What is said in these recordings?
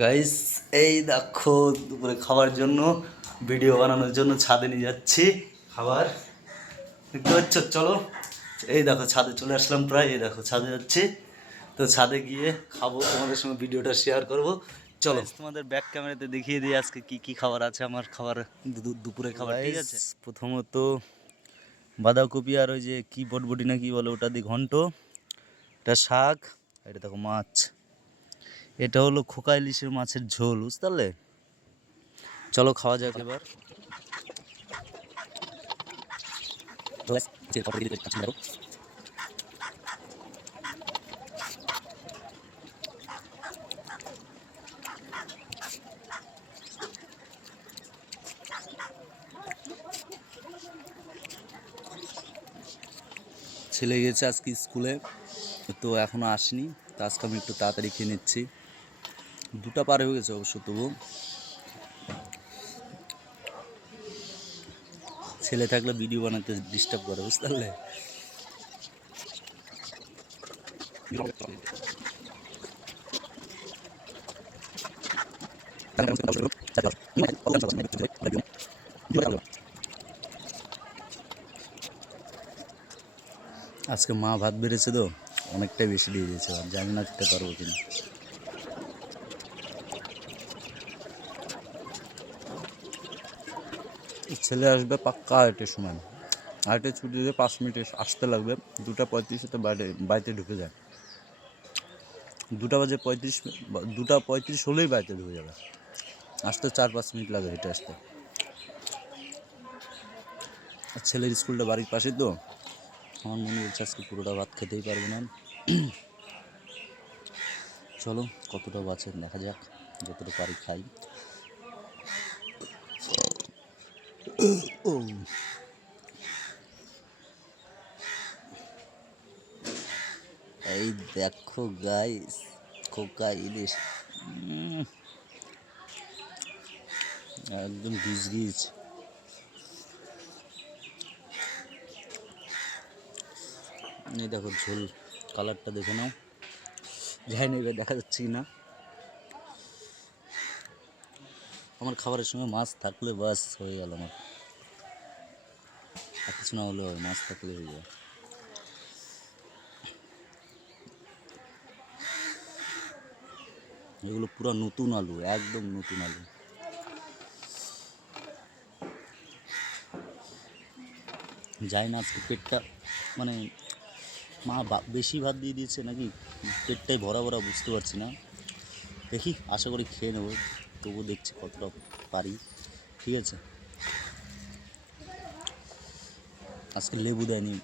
Guys, এই দেখো দুপুরে খাওয়ার জন্য ভিডিও বানানোর জন্য ছাদে নিয়ে যাচ্ছি খাবার। দেখতে পাচ্ছ? চলো, এই দেখো ছাদে চলে আসলাম প্রায়। এই দেখো ছাদে যাচ্ছি, তো ছাদে গিয়ে খাবো, তোমাদের সঙ্গে ভিডিওটা শেয়ার করব। চলো তোমাদের ব্যাক ক্যামেরাতে দেখিয়ে দিই আজকে কি কি খাবার আছে আমার খাবার, দুপুরে খাবার। ঠিক আছে, প্রথমত বাঁধাকপি আর ওই যে কি বটবটি না কি বলে ওটা দিয়ে ঘন্ট, এটা শাক, এটা দেখো মাছ, এটা হলো খোকা ইলিশের মাছের ঝোল, বুঝতে পারলে? চলো খাওয়া যাক এবার। ছেলে গেছে আজকে স্কুলে, তো এখনো আসেনি, তো আজকে আমি একটু তাড়াতাড়ি খেয়ে নিচ্ছি। 2টা পার হয়ে গেছে অবশ্য, তবু ছেলে থাকলে ভিডিও বানাতে ডিস্টার্ব করে, বুঝতে পারলে? আজকে মা ভাত বেড়েছে তো অনেকটাই বেশি দিয়ে দিয়েছে, আর জানি না খেতে পারবো কিনা। ছেলে আসবে পাক্কা 8টার সময়, 8টায় ছুটি দিয়ে 5 মিনিটে আসতে লাগবে। 2:35 তো বাড়িতে ঢুকে যায়। 2:35, 2:35 হলেই বাড়িতে ঢুকে যাবে। আসতে 4-5 মিনিট লাগে হেঁটে আসতে। আর ছেলের স্কুলটা বাড়ির পাশে, তো আমার মনে হচ্ছে আজকে পুরোটা ভাত খেতেই পারবো না। চলো কতটা বাঁচে দেখা যাক, যতটা পারি খাই। ও এই দেখো গাইস, খোকা ইলিশ একদম গিজ গিজ। এই দেখো ঝোল, কালারটা দেখে নাও, যাই না এবার দেখা যাচ্ছে কি না। আমার খাবারের সঙ্গে মাছ থাকলে বাস হয়ে গেল আমার, আর কিছু না হলেও মাছ থাকলে হয়ে যায়। এগুলো পুরো নতুন আলু, একদম নতুন আলু। যাই না আজকে পেটটা, মানে মা বেশি ভাত দিয়ে দিয়েছে নাকি পেটটাই ভরা ভরা, বুঝতে পারছি না। দেখি, আশা করি খেয়ে নেবো, তবু দেখছি কতটা পারি। ঠিক আছে, আজকে লেবু দেয়নি,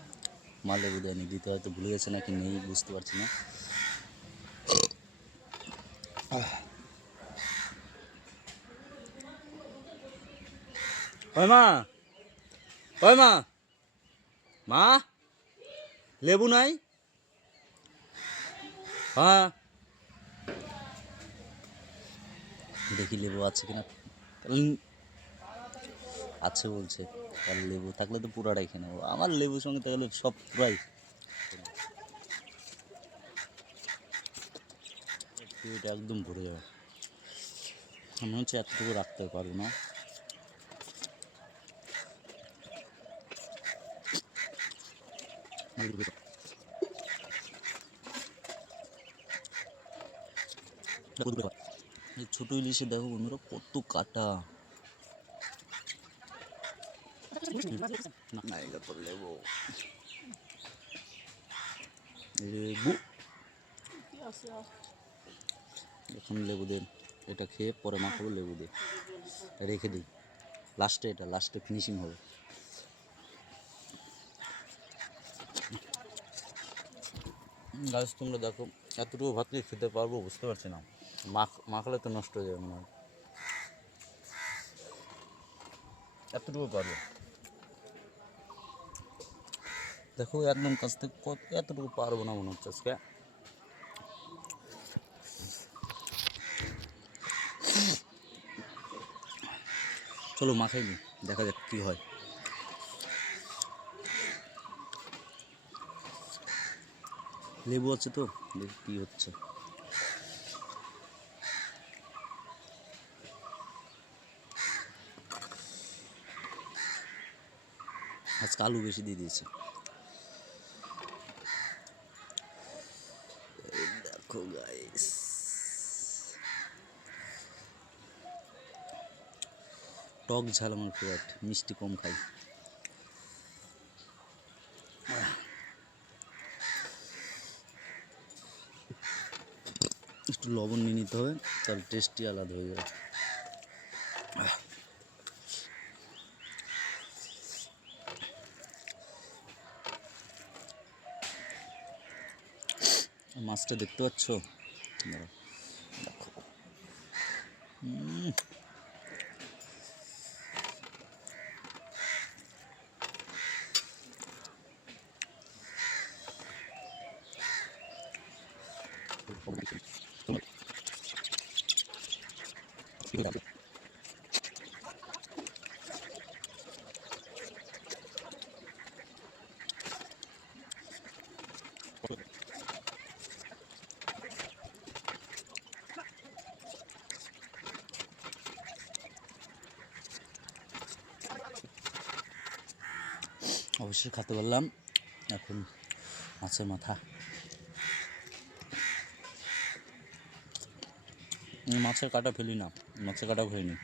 মা লেবু দেয়নি, দিতে হয়তো ভুলে গেছে নাকি নেই, বুঝতে পারছি না। ওই মা, ওই মা, মা লেবু নাই? হ্যাঁ, দেখি লেবু আছে কিনা। আছে বলছে, তাহলে লেবু থাকলে তো পুরাটাই খেয়ে নেবো। আমার লেবুর সঙ্গে তাহলে সব পুরাই, পেট একদম ভরে যাবে। মনে হচ্ছে এতটুকু রাখতে পারবো না। এই ছোট ইলিশে দেখো বন্ধুরা কত কাটা। না এটা তো লেবু, লেবু এখন লেবু দেন, এটা খেয়ে পরে মাখাবো, লেবু দিয়ে রেখে দিই, লাস্টে এটা লাস্টে ফিনিশিং হবে। গাছ তোমরা দেখো, এতটুকু ভাত নিয়ে খেতে পারবো বুঝতে পারছি না। মাখলে তো নষ্ট হয়ে যাবে মনে হয়। এতটুকু পারবো, দেখো একদম কাছ থেকে এতটুকু পারবো না মনে হচ্ছে আজকে। চলো মাখাই নি, দেখা যাক কী হয়। লেবু আছে তো, দেখি কী হচ্ছে। আজকে আলু বেশি দিয়ে দিয়েছে। দেখো গাইস, টক ঝাল আমার ফেভারিট, মিষ্টি কম খাই। একটু লবণ নিয়ে নিতে হবে, তার টেস্টই আলাদা হয়ে যাবে। মাছটা দেখতে পাচ্ছ? দেখো অবশ্যই খেতে পারলাম। এখন মাছের মাথা, মাছের কাঁটা ফেলি না, মাছের কাঁটাও খাইনি।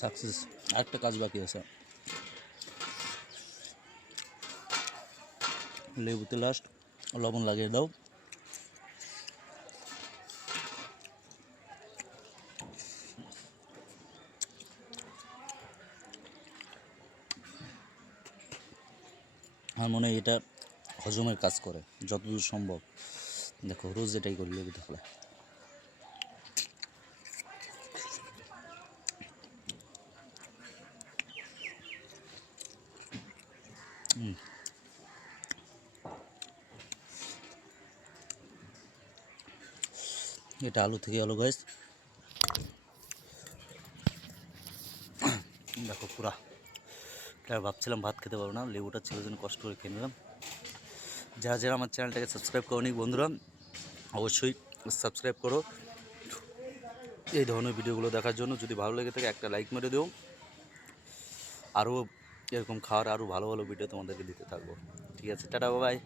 সাকসেস। আরেকটা কাজ বাকি আছে, লেবুতে লাস্ট লবণ লাগিয়ে দাও। আমার মনে হয় এটা হজমের কাজ করে যতদূর সম্ভব। দেখো রোজ এটাই করি লেবু থাকলে। এটা আলু থেকে আলু গাইস, দেখো পুরা। আর ভাবছিলাম ভাত খেতে পারবো না, লেবুটা ছিল জন্য কষ্ট করে খেয়ে নিলাম। যারা যারা আমার চ্যানেলটাকে সাবস্ক্রাইব করোনি বন্ধুরা, অবশ্যই সাবস্ক্রাইব করো এই ধরনের ভিডিওগুলো দেখার জন্য। যদি ভালো লেগে থাকে একটা লাইক মেরে দিও। আরও এরকম খাওয়ার আরও ভালো ভালো ভিডিও তোমাদেরকে দিতে থাকবো। ঠিক আছে, টাটা বাই।